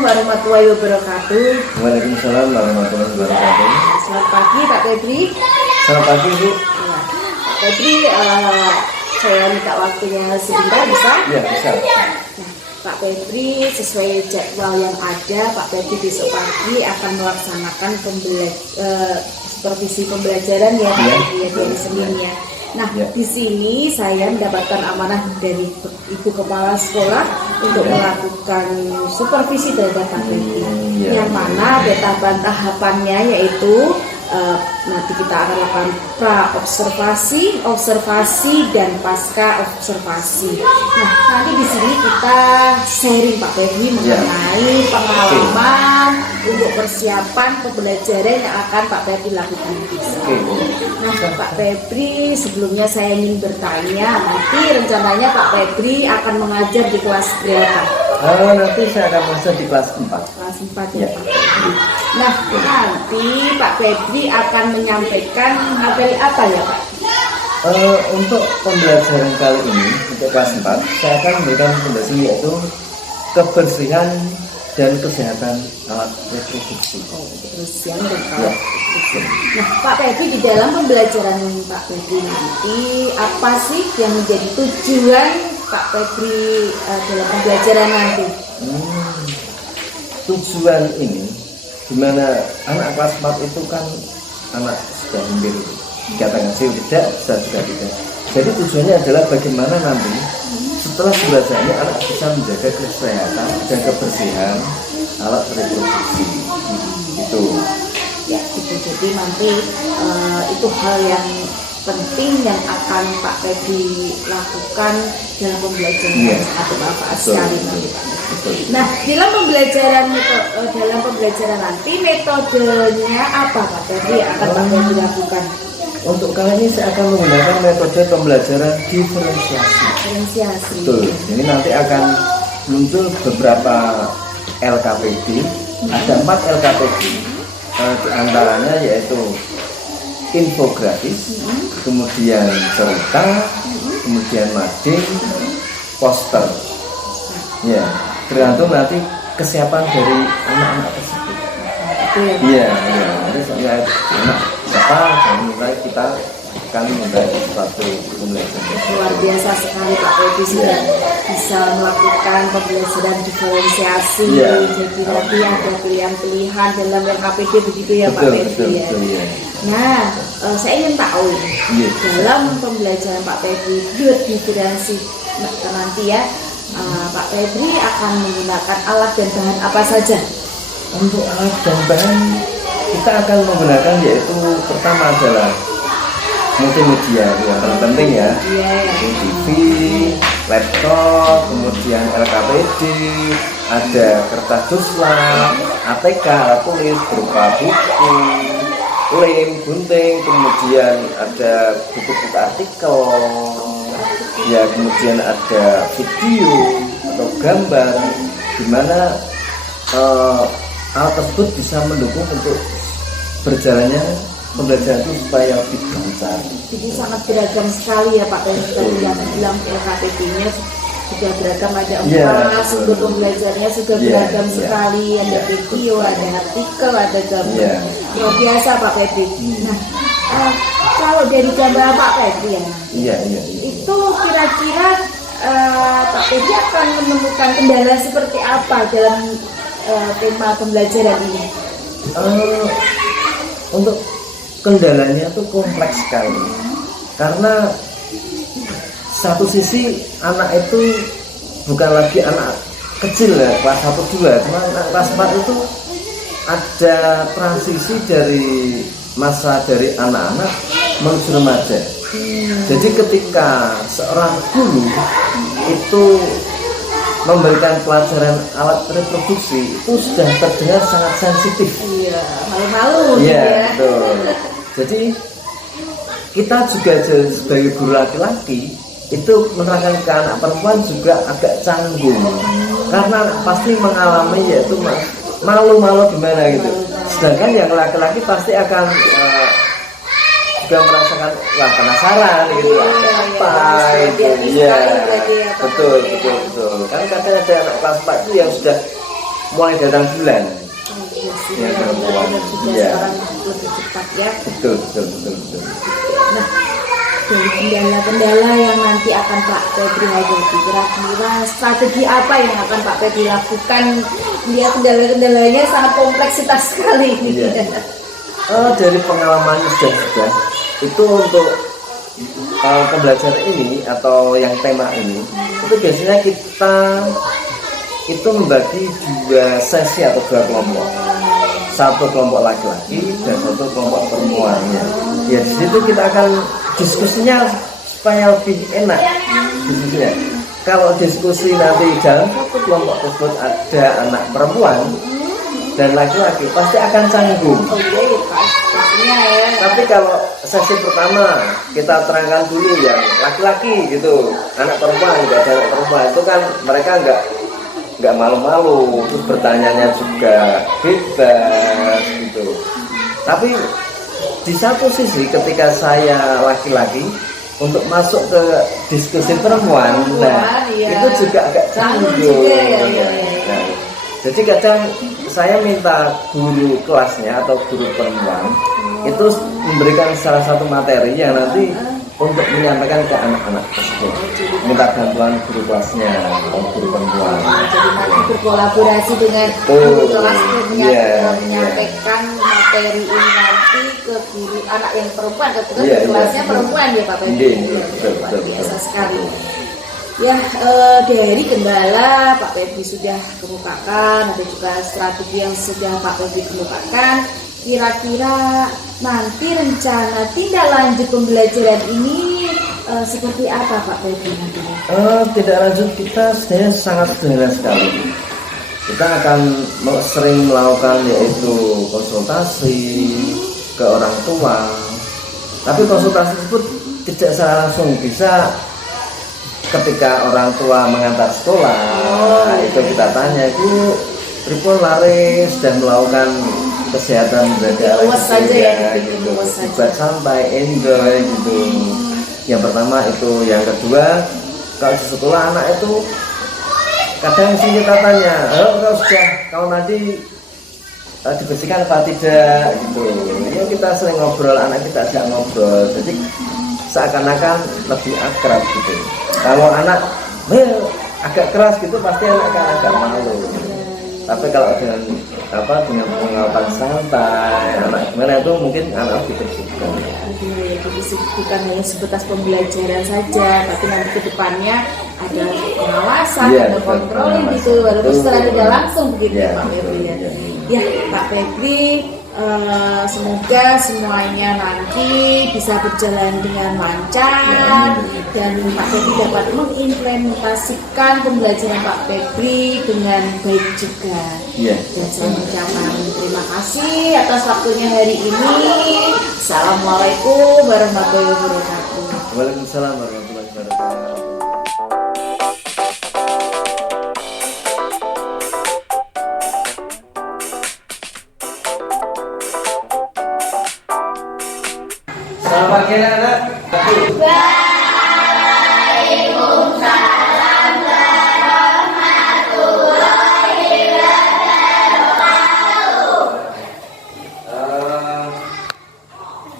warahmatullahi wabarakatuh. Waalaikumsalam warahmatullahi wabarakatuh. Selamat pagi Pak Febri. Selamat pagi Bu. Ya, Pak Febri, saya minta waktunya sebentar bisa? Ya bisa. Nah, Pak Febri, sesuai jadwal yang ada, Pak Febri besok pagi akan melaksanakan supervisi pembelajaran ya Pak Febri ya, dari Senin ya. Nah, di sini saya mendapatkan amanah dari Ibu Kepala Sekolah untuk melakukan supervisi terhadap Pak Febri. Yang mana tahapannya yaitu nanti kita akan lakukan pra-observasi, observasi, dan pasca observasi. Nah, nanti di sini kita sharing Pak Febri mengenai pengalaman untuk persiapan pembelajaran yang akan Pak Febri lakukan. Nah, Pak Febri, sebelumnya saya ingin bertanya, nanti rencananya Pak Febri akan mengajar di kelas berapa? Nanti saya akan mengajar di kelas 4. Kelas 4 ya Pak Febri. Nah, nanti Pak Febri akan menyampaikan materi apa ya Pak? Untuk pembelajaran kali ini, untuk kelas 4, saya akan memberikan pembelajaran yaitu kebersihan dan kesehatan alat reproduksi. Kebersihan dan alat reproduksi. Nah, Pak Febri, di dalam pembelajaran Pak Febri nanti, apa sih yang menjadi tujuan Pak Febri dalam pembelajaran nanti? Tujuan ini, dimana anak kelas 4 itu kan anak sudah hampir dikatakan sih tidak, bisa juga tidak. Jadi tujuannya adalah bagaimana nanti setelah belajar ini anak bisa menjaga kesehatan dan kebersihan alat reproduksi. Itu. Ya, gitu. Jadi nanti itu hal yang penting yang akan Pak Febri lakukan dalam pembelajaran yang sangat bermanfaat sekali nanti Pak. Nah, dalam pembelajaran nanti metodenya apa Pak Febri yang akan Pak Febri lakukan? Untuk kali ini saya akan menggunakan metode pembelajaran diferensiasi. Diferensiasi. Betul. Ini nanti akan muncul beberapa LKPD. Ada 4 LKPD. Di antaranya yaitu infografis, kemudian cerita, kemudian mading, poster. Ya, tergantung nanti kesiapan dari anak-anak tersebut. Iya. Nanti saya anak siapa mulai kita akan memulai suatu pembelajaran. Luar biasa sekali Pak Febri sudah bisa melakukan pembelajaran diferensiasi. Jadi nanti ada pilihan-pilihan dalam LKPD begitu ya Pak Febri ya. Nah, saya ingin tahu dalam pembelajaran Pak Febri diferensiasi nanti ya, Pak Febri akan menggunakan alat dan bahan apa saja? Untuk alat dan bahan kita akan menggunakan yaitu pertama adalah multimedia yang paling penting ya, TV, laptop, kemudian LKPD, ada kertas duslah, ATK, alat tulis berupa buku, lem, gunting, kemudian ada buku-buku artikel, ya kemudian ada video atau gambar, di mana alat tersebut bisa mendukung untuk berjalannya pembelajaran itu supaya lebih lancar. Jadi sangat beragam sekali ya Pak Febri, yang bilang LKPD-nya sudah beragam, ada emas, sumber pembelajarannya sudah beragam sekali, ada video, ada artikel, ada gambar. Luar biasa Pak Febri. Nah, kalau dari gambar Pak Febri ya, itu kira-kira Pak Febri akan menemukan kendala seperti apa dalam tema pembelajaran ini? Untuk kendalanya itu kompleks sekali, karena satu sisi anak itu bukan lagi anak kecil ya, kelas 1-2, cuma kelas 4 itu ada transisi dari masa dari anak-anak menuju remaja. Jadi ketika seorang guru itu memberikan pelajaran alat reproduksi itu sudah terdengar sangat sensitif. Iya, malu-malu. Iya, betul. Jadi kita juga sebagai guru laki-laki itu menerangkan ke anak perempuan juga agak canggung, karena pasti mengalami yaitu malu-malu gimana gitu. Sedangkan yang laki-laki pasti akan juga merasakan wah penasaran gitu apa itu ya betul kan kadang ada anak kelas 4 itu yang sudah mulai datang bulan. Oh, iya sih, Yang perempuan. sudah Iya. sekarang lebih cepat ya. Betul, betul, betul, betul. Nah, dari kendala-kendala yang nanti akan Pak Febri hadapi, kira-kira strategi apa yang akan Pak Febri lakukan? Lihat kendala-kendalanya sangat kompleksitas sekali. Iya. Dari pengalaman sudah itu untuk pembelajaran ini atau yang tema ini itu biasanya kita itu membagi 2 sesi atau 2 kelompok, satu kelompok laki-laki dan satu kelompok perempuan ya. Di situ kita akan diskusinya supaya lebih enak diskusinya. Kalau diskusi nanti dalam satu kelompok tersebut ada anak perempuan dan laki-laki pasti akan canggung. Oh iya, pastinya ya. Tapi kalau sesi pertama kita terangkan dulu yang laki-laki gitu, anak perempuan nggak ada anak perempuan itu kan mereka nggak malu-malu, terus bertanyanya juga bebas gitu. Tapi di satu sisi ketika saya laki-laki untuk masuk ke diskusi perempuan, nah iya. itu juga agak canggung. juga ya, ya. Nah, jadi kadang saya minta guru kelasnya atau guru perempuan itu memberikan salah satu materi yang nanti untuk menyampaikan ke anak-anak tersebut, minta bantuan guru kelasnya atau guru perempuan. Jadi nanti berkolaborasi dengan guru kelasnya menyampaikan materi ini nanti ke guru anak yang perempuan, kebetulan Iya, kelasnya iya. perempuan ya Pak Febri. Iya, betul, Luar betul, biasa betul. sekali. Ya, dari kendala Pak Febri sudah kemukakan, ada juga strategi yang sudah Pak Febri kemukakan. Kira-kira nanti rencana tindak lanjut pembelajaran ini seperti apa Pak Febri nantinya? Tidak lanjut kita sebenarnya sangat sederhana sekali. Kita akan sering melakukan yaitu konsultasi ke orang tua. Tapi konsultasi tersebut tidak secara langsung, bisa ketika orang tua mengantar sekolah, itu kita tanya, "Bu, pripun laris dan melakukan kesehatan belajar Luas saja ya, gitu, luas saja. buat santai, enjoy gitu." Yang pertama itu, yang kedua, kalau di sekolah anak itu kadang sih kita tanya, kalau sudah kau nanti dibersihkan apa tidak gitu. Ya kita sering ngobrol, anak kita ajak ngobrol, jadi seakan-akan lebih akrab gitu. Kalau anak agak keras gitu pasti anak akan agak malu. Tapi kalau dengan dengan pengawasan santai, anak gimana itu mungkin anak lebih terbuka. Jadi bukan hanya sebatas pembelajaran saja, tapi nanti ke depannya ada pengawasan, Iya, ada betul, kontrolin pengawasan. gitu, walaupun Betul. secara tidak langsung begitu Iya, ya Pak betul, Febri ya. iya. Ya Pak Febri, semoga semuanya nanti bisa berjalan dengan lancar dan Pak Febri dapat mengimplementasikan pembelajaran Pak Febri dengan baik juga. Iya. Dan saya mengucapkan terima kasih atas waktunya hari ini. Assalamualaikum warahmatullahi wabarakatuh. Waalaikumsalam warahmatullahi wabarakatuh. Selamat pagi anak.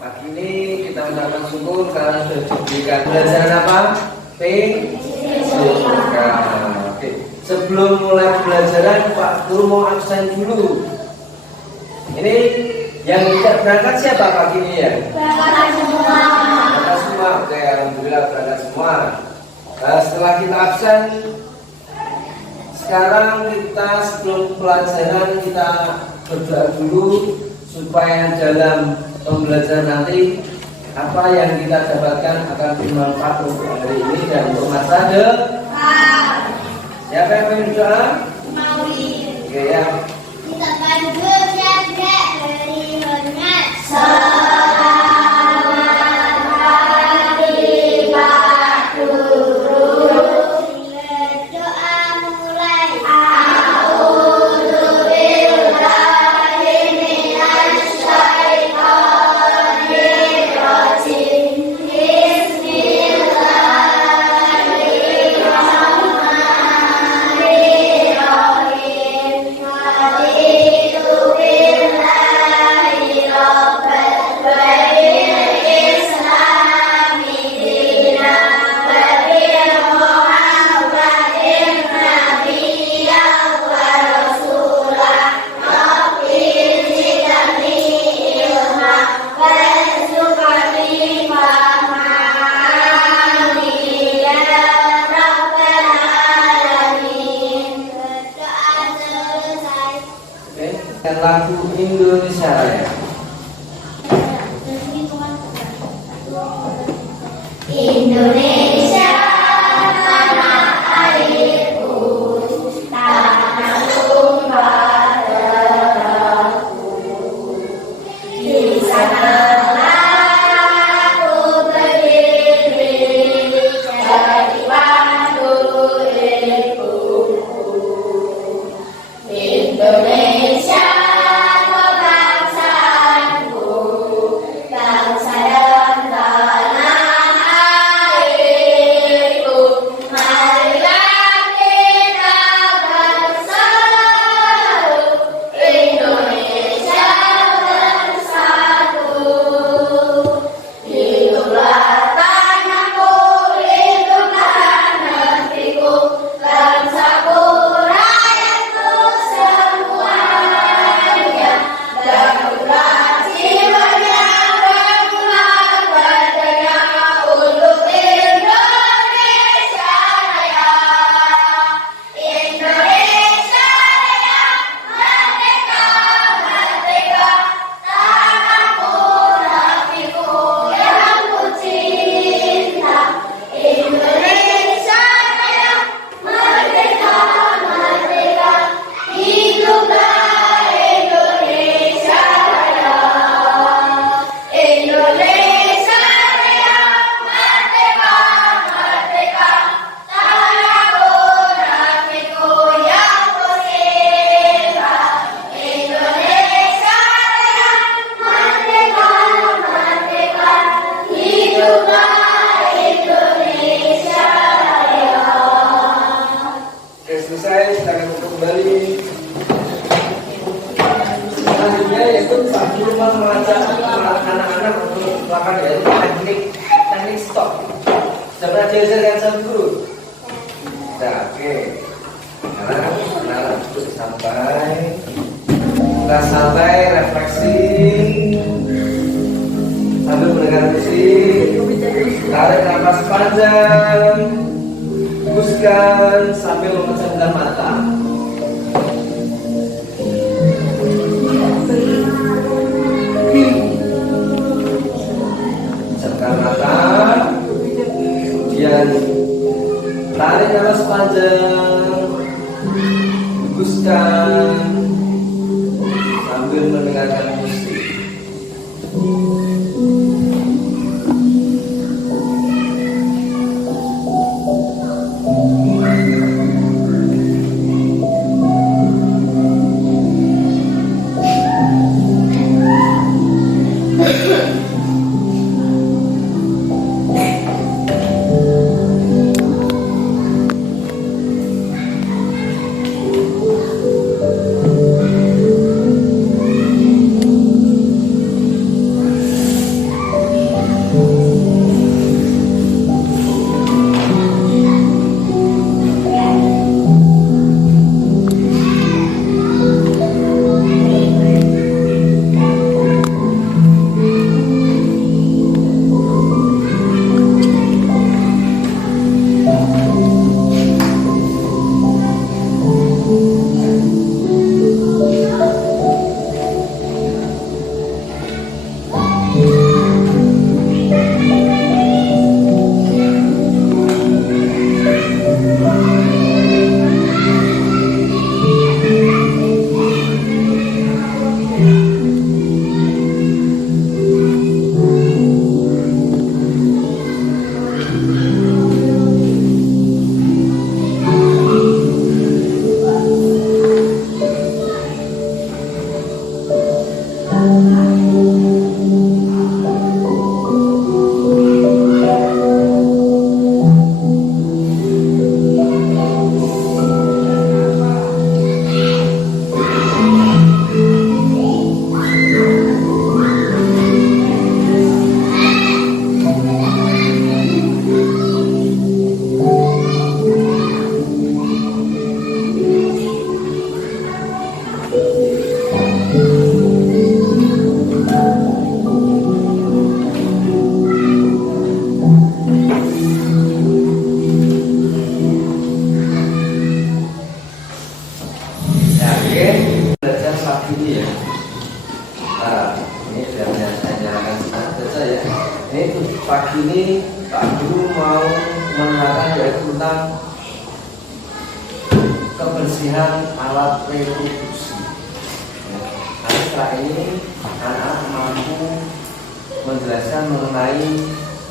Pagi ini kita mengucapkan syukur karena sudah diberikan pelajaran apa? Fisika. Oke. Sebelum mulai pembelajaran, Pak Guru mau absen dulu. Ini yang tidak berangkat siapa pagi ini ya? Berangkat semua. Oke, alhamdulillah berangkat semua. Nah, setelah kita absen, sekarang kita sebelum pelajaran kita berdoa dulu supaya dalam pembelajaran nanti apa yang kita dapatkan akan bermanfaat untuk hari ini dan untuk masa depan. Siapa yang ingin berdoa? Oke ya. lagu Indonesia Raya. Indonesia tanah airku, tanah tumpah darahku. Di sanalah aku berdiri, jadi pandu ibuku. Indonesia bangsaku, bangsa dan tanah airku. Marilah kita bersatu, Indonesia bersatu. Hiduplah tanahku, hiduplah negeriku, bangsaku, rakyatku semuanya. Bangunlah jiwanya, bangunlah badannya untuk Indonesia Raya. Indonesia Raya, merdeka, merdeka, tanahku, negeriku yang ku cinta. Indonesia Raya, merdeka, merdeka, hiduplah Indonesia Raya. Indonesia Raya, merdeka, merdeka, tanahku, negeriku yang ku cinta. Indonesia Raya, merdeka, merdeka, hiduplah Indonesia Raya. Oke, selesai, silakan untuk kembali. Selanjutnya yaitu Pak Guru mengajak anak-anak untuk melakukan yaitu teknik stop. Sudah pernah diajarkan sama guru? Nah, oke. Sekarang duduk santai. Kita santai, refleksi sambil mendengar musik. Tarik nafas panjang, hembuskan sambil memejamkan mata. Pejamkan mata, kemudian tarik nafas panjang, hembuskan sambil mendengarkan musik. Ini sudah saya nyalakan saja ya. Ini pagi ini Pak Guru mau menerangkan yaitu tentang kebersihan alat reproduksi. Nah, setelah ini anak-anak mampu menjelaskan mengenai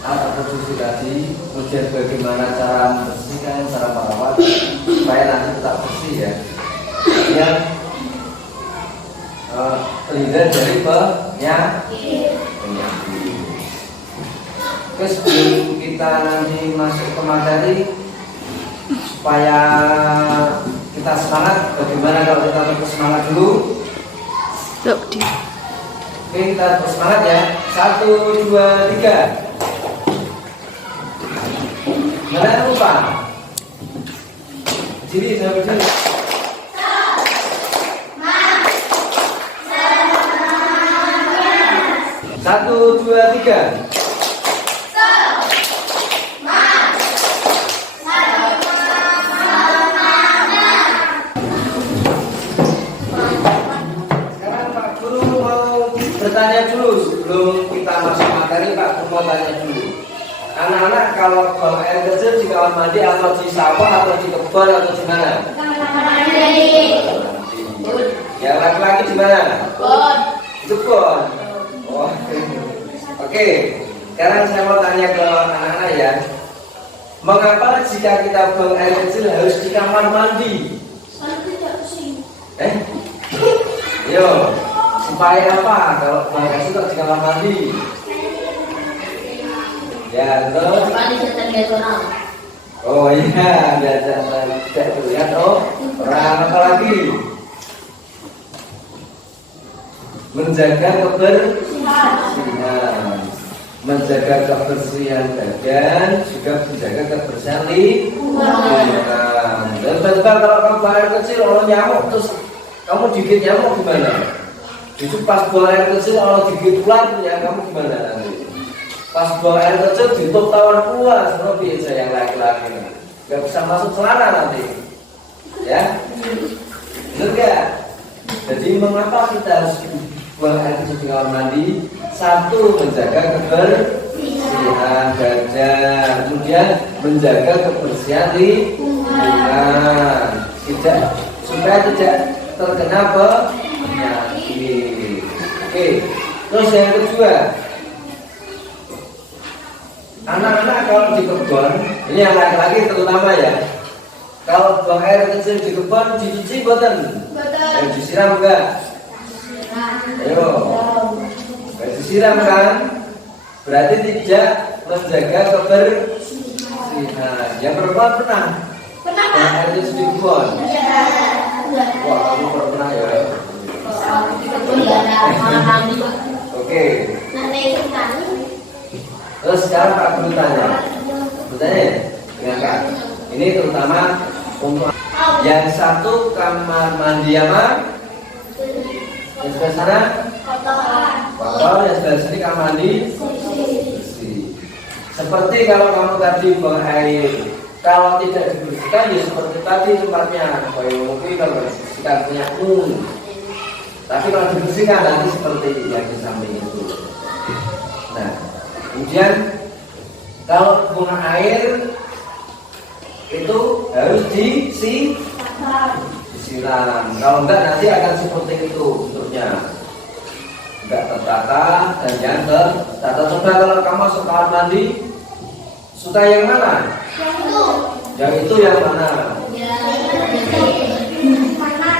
alat reproduksi tadi, kemudian bagaimana cara membersihkan, cara merawat supaya nanti tetap bersih ya. Yang terhindar dari penyakit. Terus sebelum kita nanti masuk ke materi, supaya kita semangat, bagaimana kalau kita terus semangat dulu? Oke, kita terus semangat ya. 1, 2, 3. Mana lupa? Sini, saya berdiri. 1, 2, 3. Bertanya dulu sebelum kita masuk materi, Pak Guru mau tanya dulu. Anak-anak kalau buang air kecil di kamar mandi atau di sawah atau di kebun atau di mana? Yang laki-laki di mana? Di kebun. Oh. Oke. Sekarang saya mau tanya ke anak-anak ya. Mengapa jika kita buang air kecil harus di kamar mandi? Yo. Supaya apa kalau buang air kecil di kamar mandi? Ya, terus. Oh iya, biasa tidak terlihat orang apa lagi? Menjaga kebersihan, menjaga kebersihan badan, juga menjaga kebersihan lingkungan. Dan bentar kalau kamu buang air kecil, kalau nyamuk terus kamu digigit nyamuk gimana? Justru pas buang air kecil kalau digigit ular ya kamu gimana nanti? Pas buang air kecil ditutup tawar keluar, seperti biasa yang laki-laki nggak bisa masuk celana nanti, ya? Benar nggak? Jadi mengapa kita harus buang air kecil di kamar mandi? 1, menjaga kebersihan badan, kemudian menjaga kebersihan lingkungan, supaya tidak terkena penyakit. Oke, terus yang kedua. Anak-anak kalau di kebun, ini yang laki-laki terutama ya. Kalau buang air kecil di kebun, dicuci boten? Disiram enggak? Ayo, enggak disiram kan? Berarti tidak menjaga kebersihan. Yang perempuan pernah? Buang air kecil di kebun? Wah, kamu pernah ya? Oke. Terus sekarang Pak Guru tanya, dengarkan. Ini terutama untuk yang satu kamar mandi apa? Yang sebelah sana kotor, yang sebelah sini kamar mandi bersih. Seperti kalau kamu tadi buang air, kalau tidak dibersihkan ya seperti tadi tempatnya. Mungkin kalau dibersihkan punya tapi kalau dibersihkan nanti seperti yang di samping itu. Nah. Kemudian kalau buang air itu harus disiram. Kalau enggak nanti akan seperti itu bentuknya, enggak tertata dan yang tertata. Coba kalau kamu masuk kamar mandi, suka yang mana? Yang itu yang mana?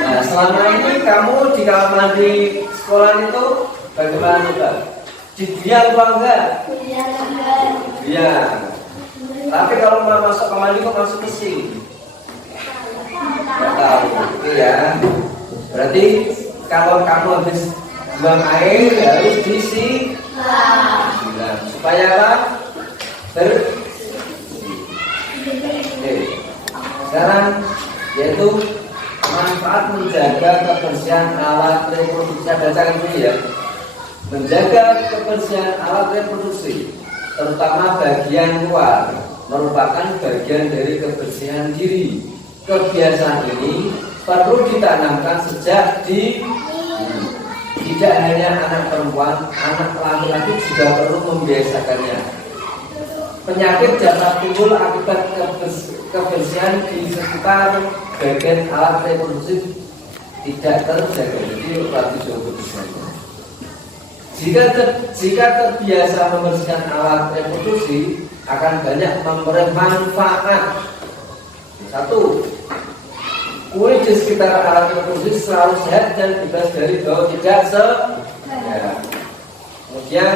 Nah, selama ini kamu di kamar mandi sekolah itu bagaimana juga? Dibiar apa enggak? Iya. Tapi kalau mau masuk kamar mandi kok masuk ke sini? Enggak tahu. Oke ya. Berarti kalau kamu habis buang air harus disiram. Supaya apa? Oke. Sekarang yaitu manfaat menjaga kebersihan alat reproduksi. Bacakan dulu ya. Menjaga kebersihan alat reproduksi, terutama bagian luar, merupakan bagian dari kebersihan diri. Kebiasaan ini perlu ditanamkan sejak dini. Tidak hanya anak perempuan, anak laki-laki juga perlu membiasakannya. Penyakit dapat timbul akibat kebersihan di sekitar bagian alat reproduksi tidak terjaga. Jadi berarti jauh kebersihannya. Jika terbiasa membersihkan alat reproduksi, akan banyak memberi manfaat. Satu, kulit di sekitar alat reproduksi selalu sehat dan bebas dari bau tidak sedap. Kemudian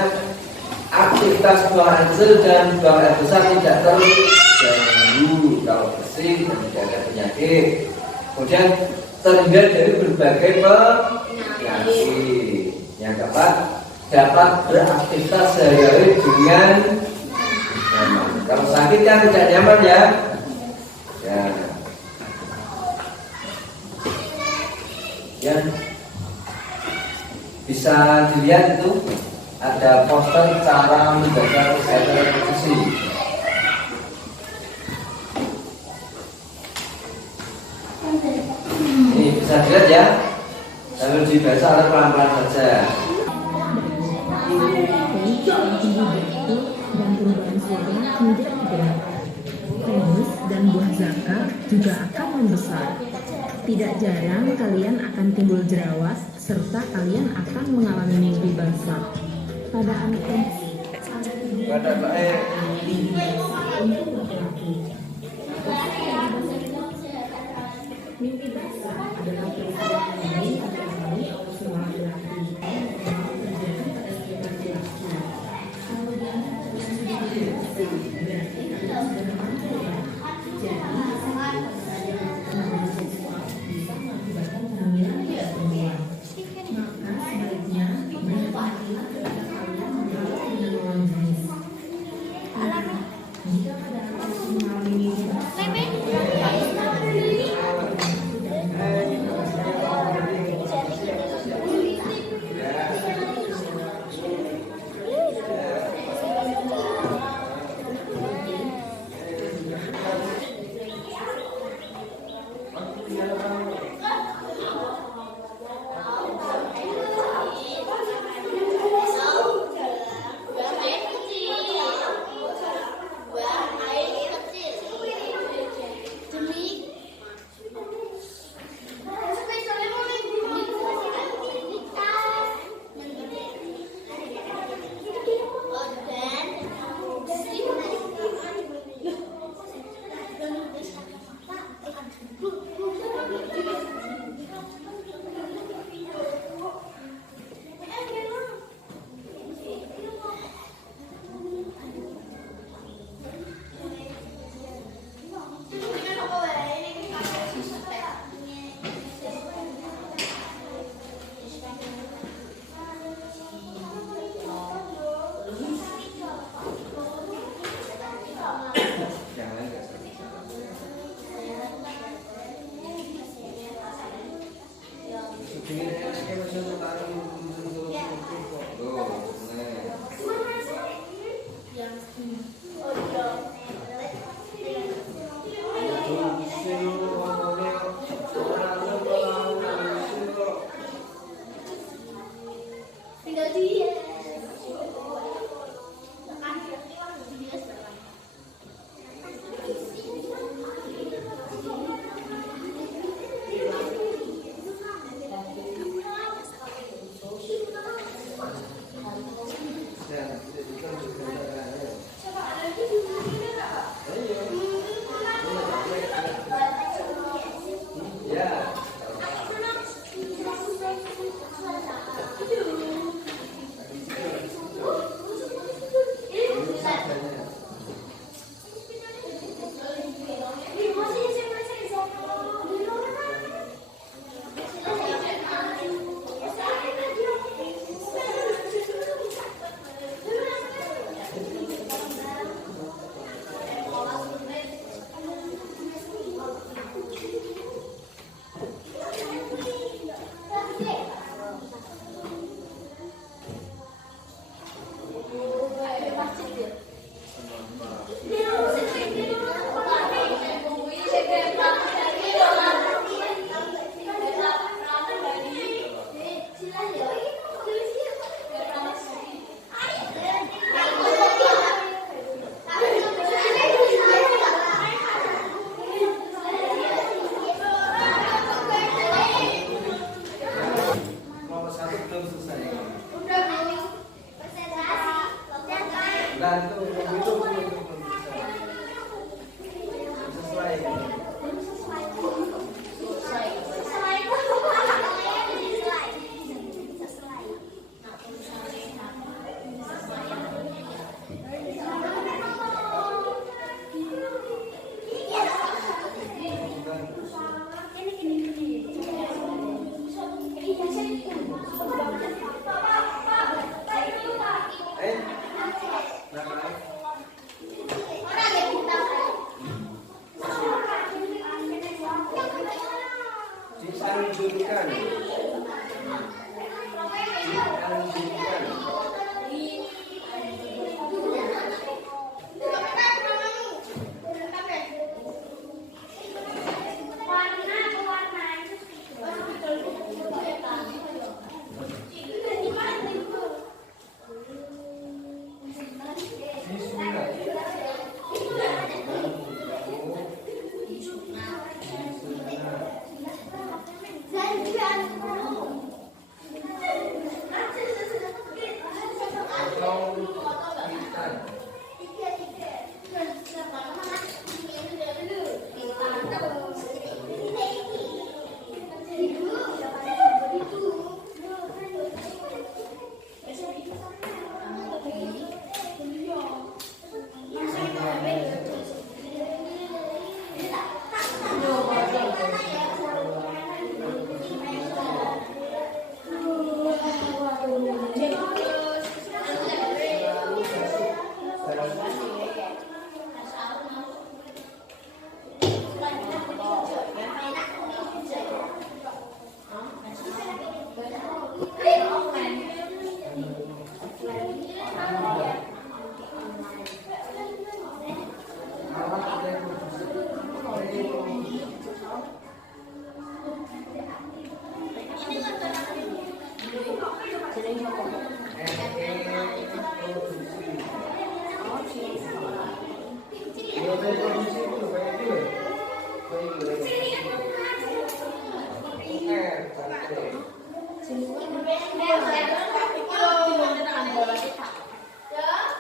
aktivitas buang air kecil dan buang air besar tidak terganggu kalau bersih dan tidak ada penyakit. Kemudian terhindar dari berbagai penyakit. Yang keempat, dapat beraktivitas sehari-hari dengan nyaman. Kalau sakit kan tidak nyaman ya. Yang bisa dilihat itu ada poster cara menjaga kesehatan reproduksi. Ini bisa dilihat ya, sambil dibaca oleh pelan-pelan saja. Dan perubahan suara menjadi berat. Venus dan buah zakat juga akan membesar. Tidak jarang kalian akan timbul jerawat serta kalian akan mengalami mimpi basah. Pada anak untuk laki-laki. Mimpi basah adalah peristiwa yang dialami oleh semua laki-laki. Jika pada Nah itu belum bisa. Sesuai. Dianjurkan.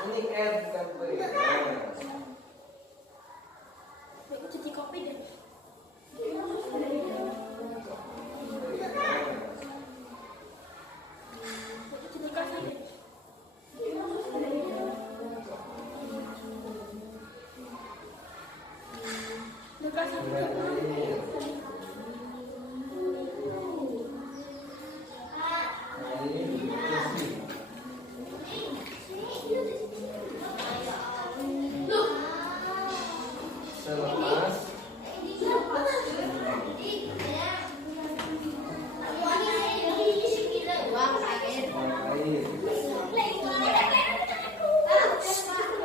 Ini R bukan B. Aku cuci kopi deh. Selepas air.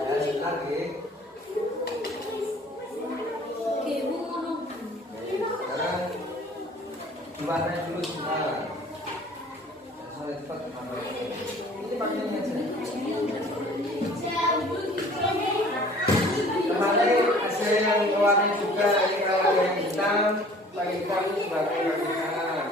Ya, lagi. Sekarang diwarnai dulu sebentar. Sampai cepat warnai. Ini pakainya aja. Kemarin hasil yang warnai juga ini kalau yang hitam pakai hitam sebagai kakisan.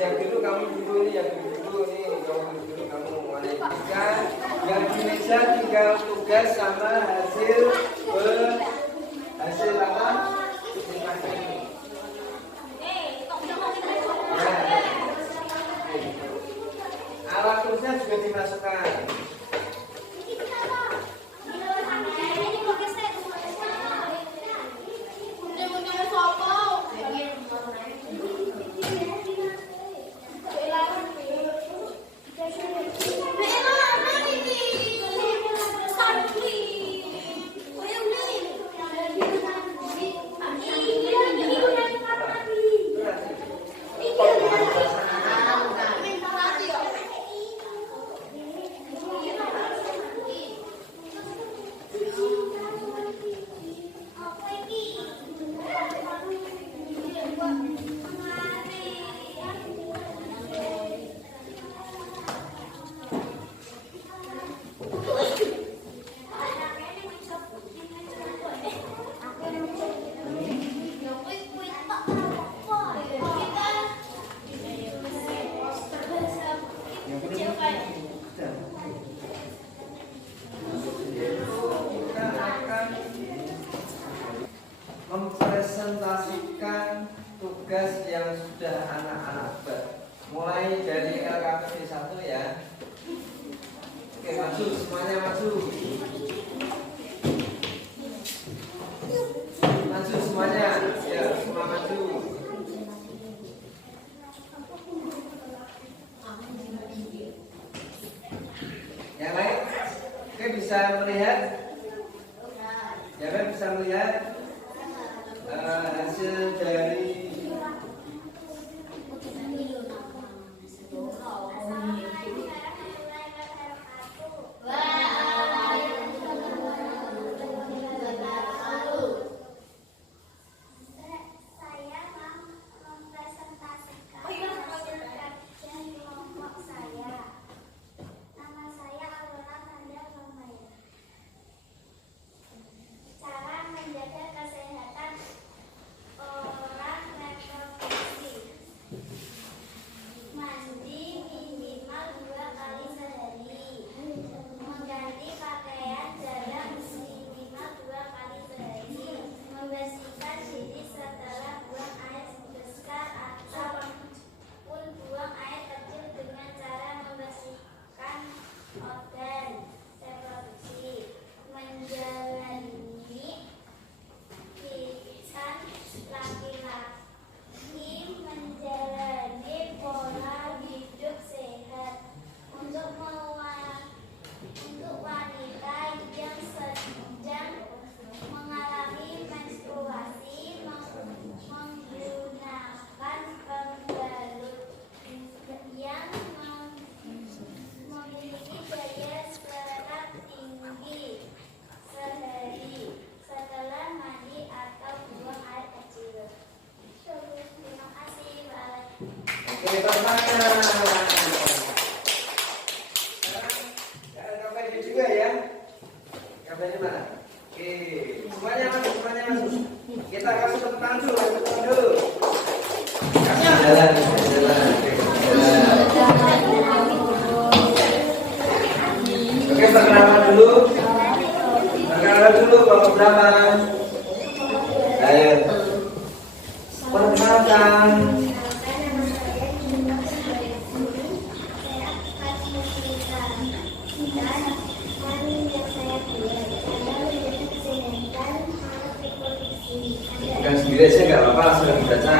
Yang dulu kamu dulu ini, yang dulu nih kamu dulu kamu warnai tiga. Yang di meja tinggal tugas sama hasil hasil apa? Alat tulisnya juga dimasukkan. tugas yang sudah anak-anak buat. Mulai dari LKPD 1 ya. Oke, maju semuanya maju. Maju semuanya. Ya, semua maju. Yang lain? Oke, bisa melihat? Ya kan bisa melihat hasil dari juga ya. Kabarnya mana? Oke, semuanya masuk, semuanya masuk. Kita kasih tepuk tangan dulu, kasih tepuk dulu. Jalan, jalan. Oke, perkenalan dulu. Perkenalan dulu, kelompok berapa? Ayo. Perkenalkan. Bukan sendiri aja nggak apa-apa, langsung dibaca.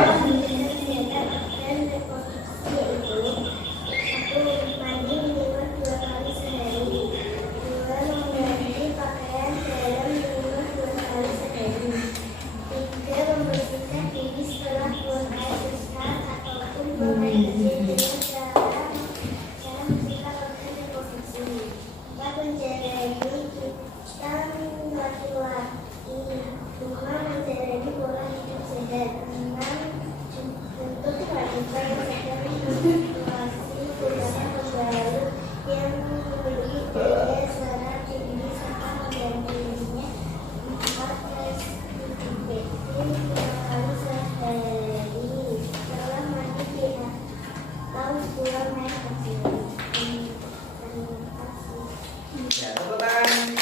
Ya, tepuk tangan.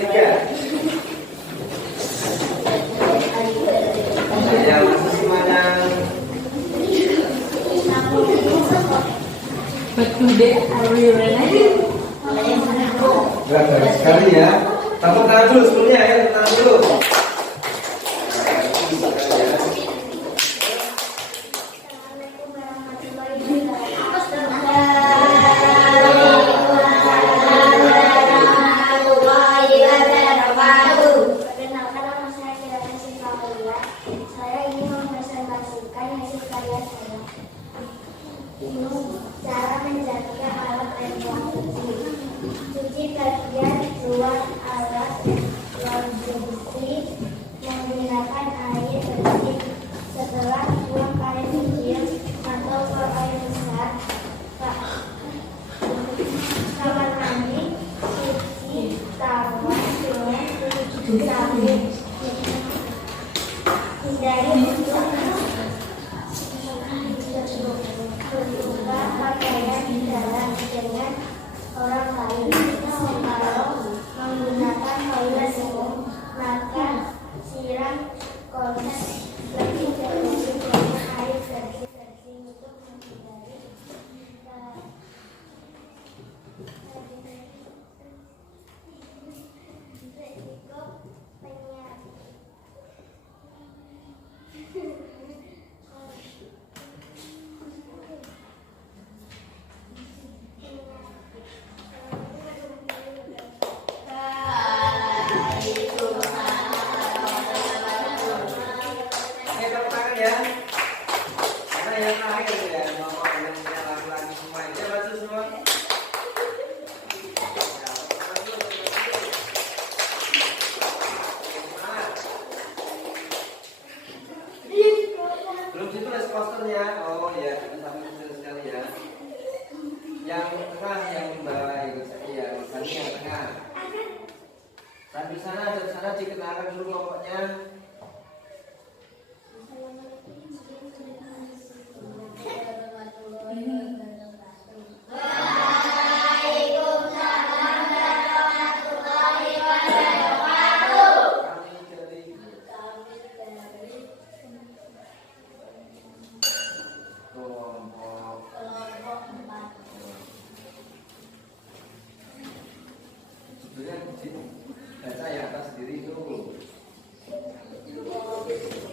Tiga. Ya, masuk semuanya. Bagus sekali ya. Tepuk tangan dulu sebelumnya ya, tepuk tangan dulu. Cara menjaga alat reproduksi. Cuci bagian luar alat reproduksi menggunakan air bersih. Setelah buang air kecil atau air besar, kamar mandi cuci tangan dengan sabun. Hindari untuk bertukar pakaian di dalam dengan orang lain. Kalau menggunakan toilet umum, maka siram kotak lebih banyak air bersih untuk menghindari risiko penyakit. Tepuk tangan ya. Karena yang terakhir ya, ngomong yang laki-laki semua. Ya, baca semua. Belum ditulis posternya. Oh ya, kita sampai kecil sekali ya. Yang tengah yang bawah itu ya, misalnya yang tengah. Sampai sana dan sana dikenalkan dulu kelompoknya. Kami dari kelompok sebenarnya baca ya atas sendiri itu.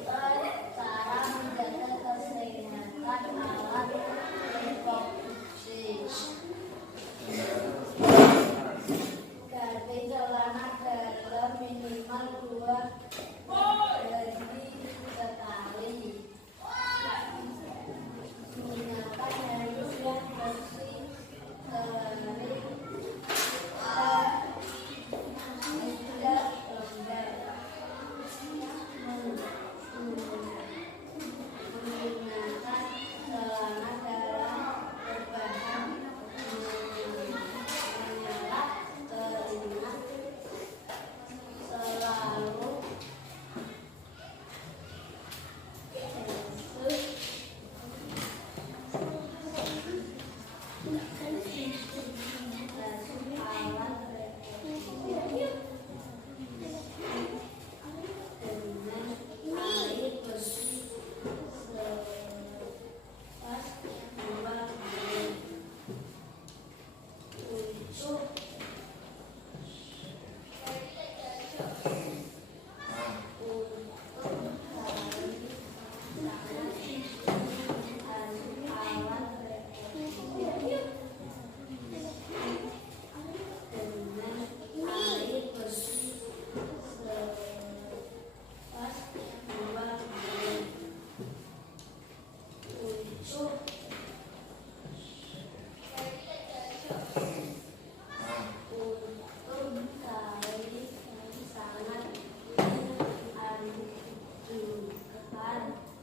Cara menjaga kesehatan alat reproduksi. Ganti celana dalam minimal 2 hari sekali. Gunakan handuk yang bersih sehari tidak lembab. Menggunakan celana dalam berbahan menyerap keringat selalu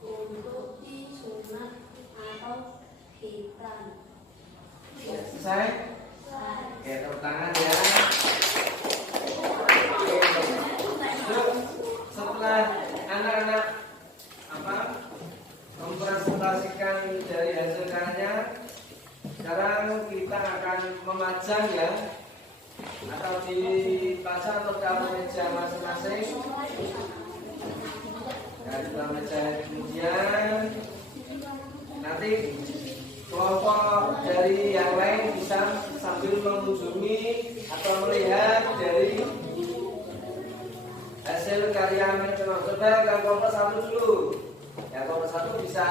untuk disunat atau hitam. Ya, selesai? Oke, tepuk tangan ya. Setelah anak-anak mempresentasikan dari hasil karya, sekarang kita akan memajang ya, atau dipajang atau dalam meja masing-masing. Dan dalam meja kemudian nanti kelompok dari yang lain bisa sambil mengunjungi atau melihat dari hasil karya manajemen. Coba yang kelompok satu dulu. Yang kelompok satu bisa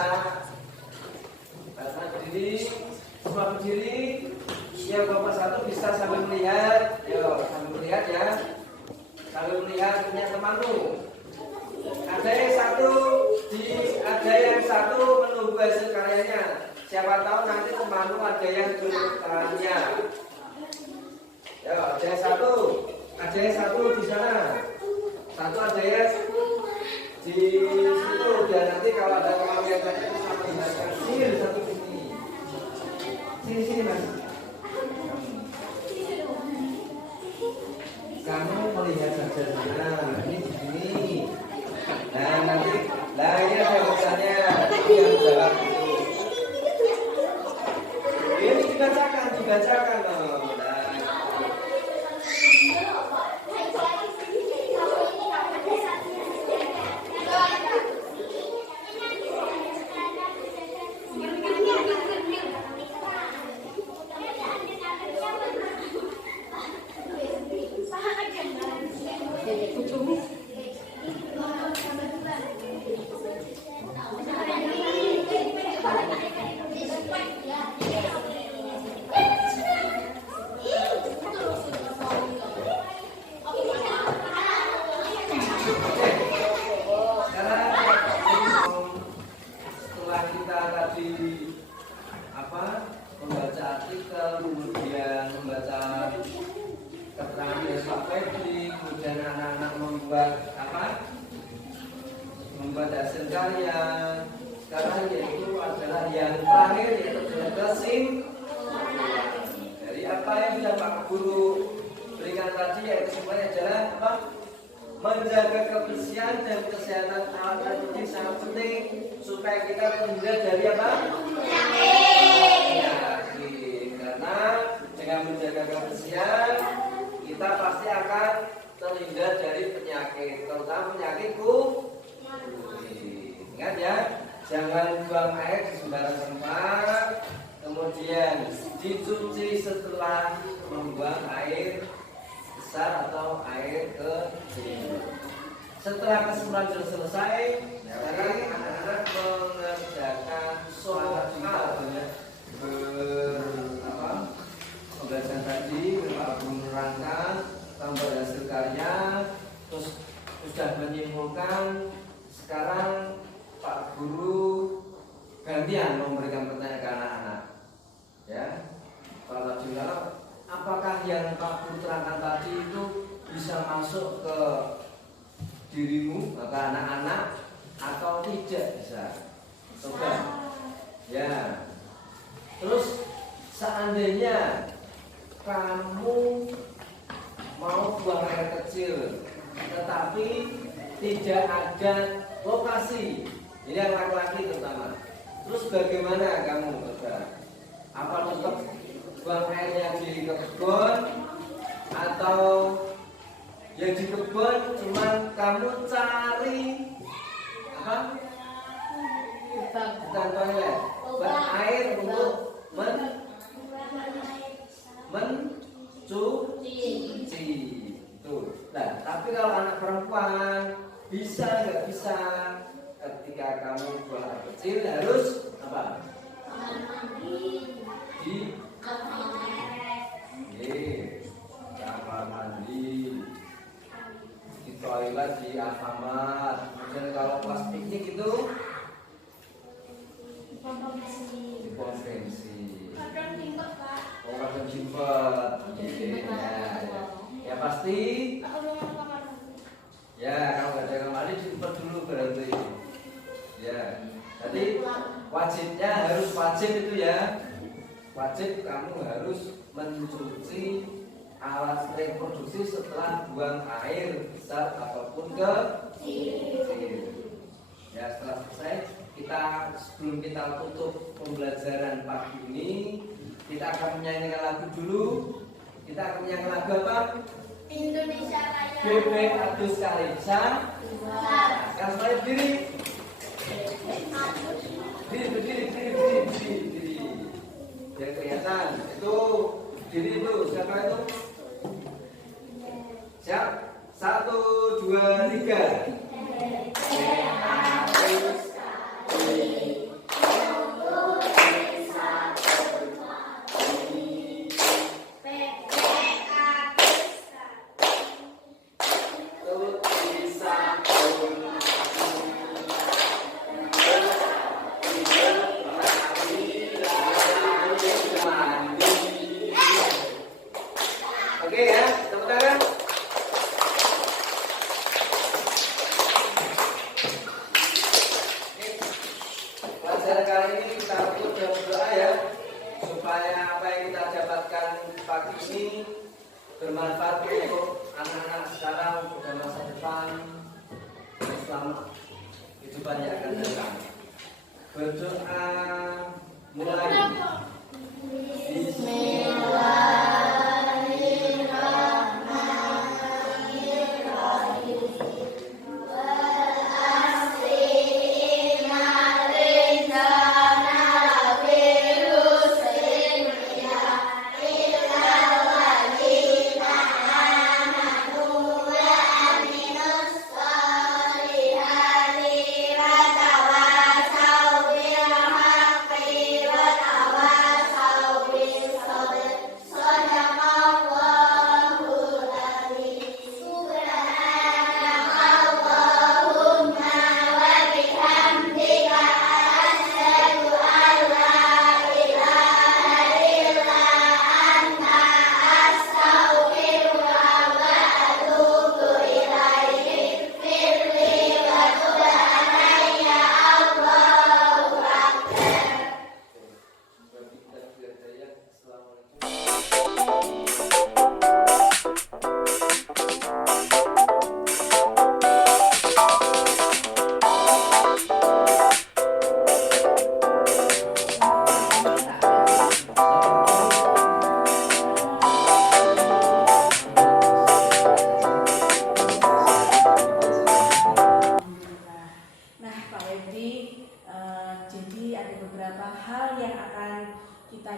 berdiri, semua berdiri. Yang kelompok satu bisa sambil melihat, sambil melihat ya, sambil melihat punya temanmu. Ada yang satu menunggu hasil karyanya. Siapa tahu nanti temanmu ada yang bertanya. Ya, ada yang satu di sana. Satu ada yang di situ. Dan nanti kalau ada teman yang tanya bisa menjelaskan. Sini ada satu di sini. Sini mas. Kamu melihat saja sana. Ini di sini. Nah nanti, ini ada pesannya. Ini yang jawab itu. Ini dibacakan loh. Nah. Oke, sekarang setelah kita tadi membaca artikel, kemudian membaca keterangan dari Pak Febri, kemudian anak-anak membuat hasil karya. Sekarang yaitu adalah yang terakhir, yaitu kesimpulan dari apa yang sudah Pak Guru berikan tadi, yaitu semuanya adalah menjaga kebersihan dan kesehatan alat reproduksi sangat penting supaya kita terhindar dari penyakit. Karena dengan menjaga kebersihan kita pasti akan terhindar dari penyakit, terutama penyakit kulit. Ingat ya, jangan buang air di sembarang tempat, kemudian dicuci setelah membuang air besar atau air kecil. Setelah kesemuanya sudah selesai, sekarang anak-anak mengerjakan soal pembelajaran tadi, Pak Guru menerangkan tambah hasil karya, terus sudah menyimpulkan. Sekarang Pak Guru gantian memberikan pertanyaan ke anak-anak. Ya, kalau juga apakah yang Pak Guru terangkan tadi itu bisa masuk ke dirimu, ke anak-anak, atau tidak bisa? Coba. Ya. Terus seandainya kamu mau buang air kecil, tetapi tidak ada lokasi, ini yang laki-laki terutama. Terus bagaimana kamu coba? Apa tetap buang airnya di kebun, atau ya di kebun cuman kamu cari bukan toilet, buat air untuk mencuci itu. Nah, tapi kalau anak perempuan bisa nggak bisa, ketika kamu buang air kecil harus di kamar mandi, di toilet, di Alfamart. Kemudian kalau pas piknik itu di pom bensin. Kadang timbek, Pak. Oh, kadang jimpet. Ya pasti. Ya, kalau nggak ada kamar mandi jimpet dulu berarti. Ya, jadi wajibnya harus wajib itu ya. Wajib kamu harus mencuci alat reproduksi setelah buang air besar ataupun kecil. Ya, setelah selesai sebelum kita tutup pembelajaran pagi ini, kita akan menyanyikan lagu dulu. Kita akan menyanyikan lagu apa? Indonesia Raya. Bebek adus kalisa. Sekarang semuanya berdiri. Berdiri. Biar kelihatan. Itu berdiri itu. Siapa itu? Siap? 1, 2, 3. Oke ya, tepuk tangan. Pelajaran kali ini kita tutup dengan berdoa ya, supaya apa yang kita dapatkan pagi ini bermanfaat untuk anak-anak sekarang dan masa depan selama kehidupan yang akan datang. Berdoa mulai. Bismillah.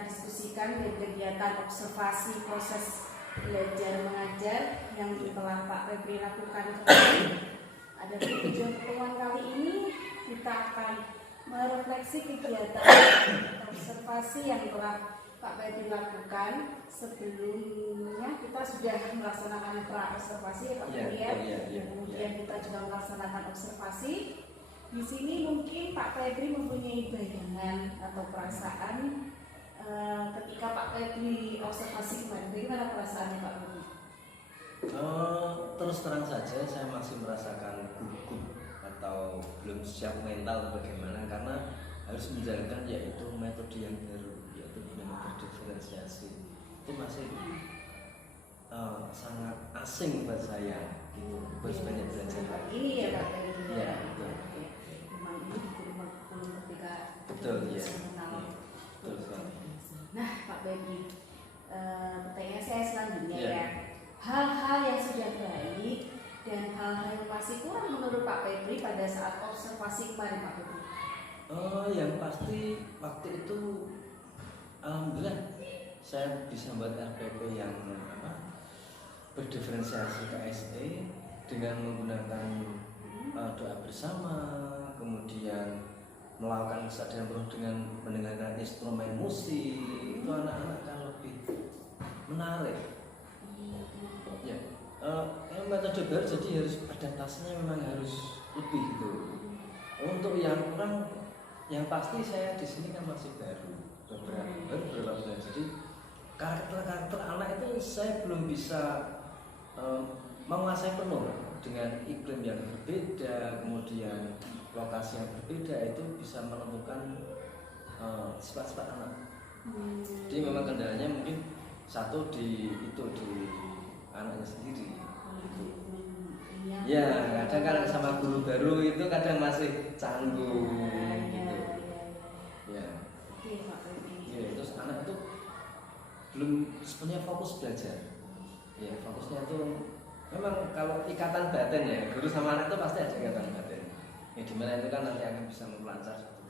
diskusikan dari kegiatan observasi proses belajar mengajar yang telah Pak Febri lakukan kemarin. Ada tujuan pertemuan kali ini kita akan merefleksi kegiatan observasi yang telah Pak Febri lakukan. Sebelumnya kita sudah melaksanakan pra-observasi ya Pak Febri ya. Kemudian kita juga melaksanakan observasi. Di sini mungkin Pak Febri mempunyai bayangan atau perasaan ketika Pak Febri observasi kemarin. Bagaimana perasaannya Pak Febri? Terus terang saja saya masih merasakan gugup atau belum siap mental bagaimana, karena harus menjalankan yaitu metode yang baru, yaitu metode diferensiasi. Itu masih sangat asing buat saya gitu. Harus banyak belajar lagi. Ini ya Pak Febri. Ya, betul. Memang ini kurikulum ketika Betul, ya. mengenal. Betul sekali. Nah Pak Febri, pertanyaan saya selanjutnya Ya. ya. Hal-hal yang sudah baik dan hal-hal yang masih kurang menurut Pak Febri pada saat observasi kemarin Pak Febri? Yang pasti waktu itu alhamdulillah saya bisa buat RPP yang berdiferensiasi KSE dengan menggunakan doa bersama, kemudian melakukan kesadaran penuh dengan mendengarkan instrumen musik. Itu anak-anak kan lebih menarik. Ya, metode baru jadi harus adaptasinya memang harus lebih gitu. Untuk yang kurang, yang pasti saya di sini kan masih baru beberapa bulan. Jadi karakter anak itu saya belum bisa menguasai penuh dengan iklim yang berbeda, kemudian lokasi yang berbeda, itu bisa menentukan sifat-sifat anak. Jadi memang kendalanya mungkin satu di anaknya sendiri. Ya, kadang kan sama guru baru itu kadang masih canggung gitu. Ya. Ya, terus anak itu belum sebenarnya fokus belajar. Ya, fokusnya itu memang kalau ikatan batin ya, guru sama anak itu pasti ada ikatan batin. Ya, dimana itu kan nanti akan bisa mempelancar satu